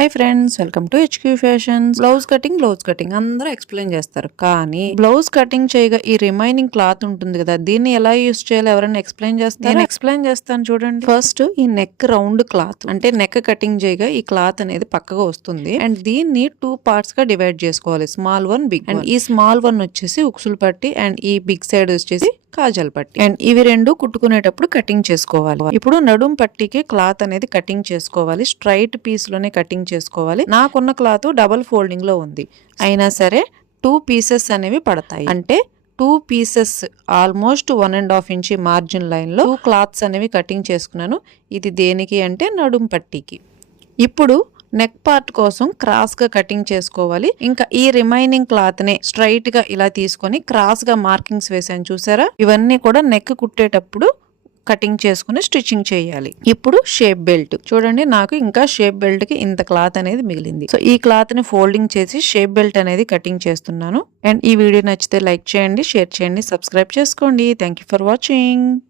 Hi friends welcome to HQ fashions blouse cutting blouse cutting అందరూ explain చేస్తారు. కానీ blouse cutting చేయగా ఈ రిమైనింగ్ క్లాత్ ఉంటుంది కదా దీన్ని ఎలా యూస్ చేయాలో ఎవరైనా ఎక్స్ప్లెయిన్ చేస్తారు? ఎక్స్ప్లెయిన్ చేస్తాను చూడండి. ఫస్ట్ ఈ నెక్ రౌండ్ క్లాత్ అంటే నెక్ కటింగ్ చేయగా ఈ క్లాత్ అనేది పక్కగా వస్తుంది. అండ్ దీన్ని టూ పార్ట్స్గా డివైడ్ చేసుకోవాలి. స్మాల్ వన్ బిగ్ అండ్ ఈ స్మాల్ వన్ వచ్చేసి ఉక్సులు పట్టి అండ్ ఈ బిగ్ సైడ్ వచ్చేసి కాజల్ పట్టి. అండ్ ఇవి రెండు కుట్టుకునేటప్పుడు కటింగ్ చేసుకోవాలి. ఇప్పుడు నడుం పట్టికి క్లాత్ అనేది కటింగ్ చేసుకోవాలి. స్ట్రైట్ పీస్లోనే కటింగ్ చేసుకోవాలి. నాకున్న క్లాత్ డబల్ ఫోల్డింగ్లో ఉంది. అయినా సరే టూ పీసెస్ అనేవి పడతాయి. అంటే two pieces almost one and half inch margin లైన్లో టూ క్లాత్స్ అనేవి కటింగ్ చేసుకున్నాను. ఇది దేనికి అంటే నడుం పట్టికి. ఇప్పుడు నెక్ పార్ట్ కోసం క్రాస్గా కటింగ్ చేసుకోవాలి. ఇంకా ఈ రిమైనింగ్ క్లాత్ని స్ట్రైట్గా ఇలా తీసుకొని క్రాస్గా మార్కింగ్స్ వేసాను చూసారా? ఇవన్నీ కూడా నెక్ కుట్టేటప్పుడు కటింగ్ చేసుకుని స్టిచ్చింగ్ చేయాలి. ఇప్పుడు షేప్ బెల్ట్ చూడండి నాకు ఇంకా షేప్ బెల్ట్కి ఇంత క్లాత్ అనేది మిగిలింది. సో ఈ క్లాత్ని ఫోల్డింగ్ చేసి షేప్ బెల్ట్ అనేది కటింగ్ చేస్తున్నాను. అండ్ ఈ వీడియో నచ్చితే లైక్ చేయండి షేర్ చేయండి సబ్స్క్రైబ్ చేసుకోండి. Thank you for watching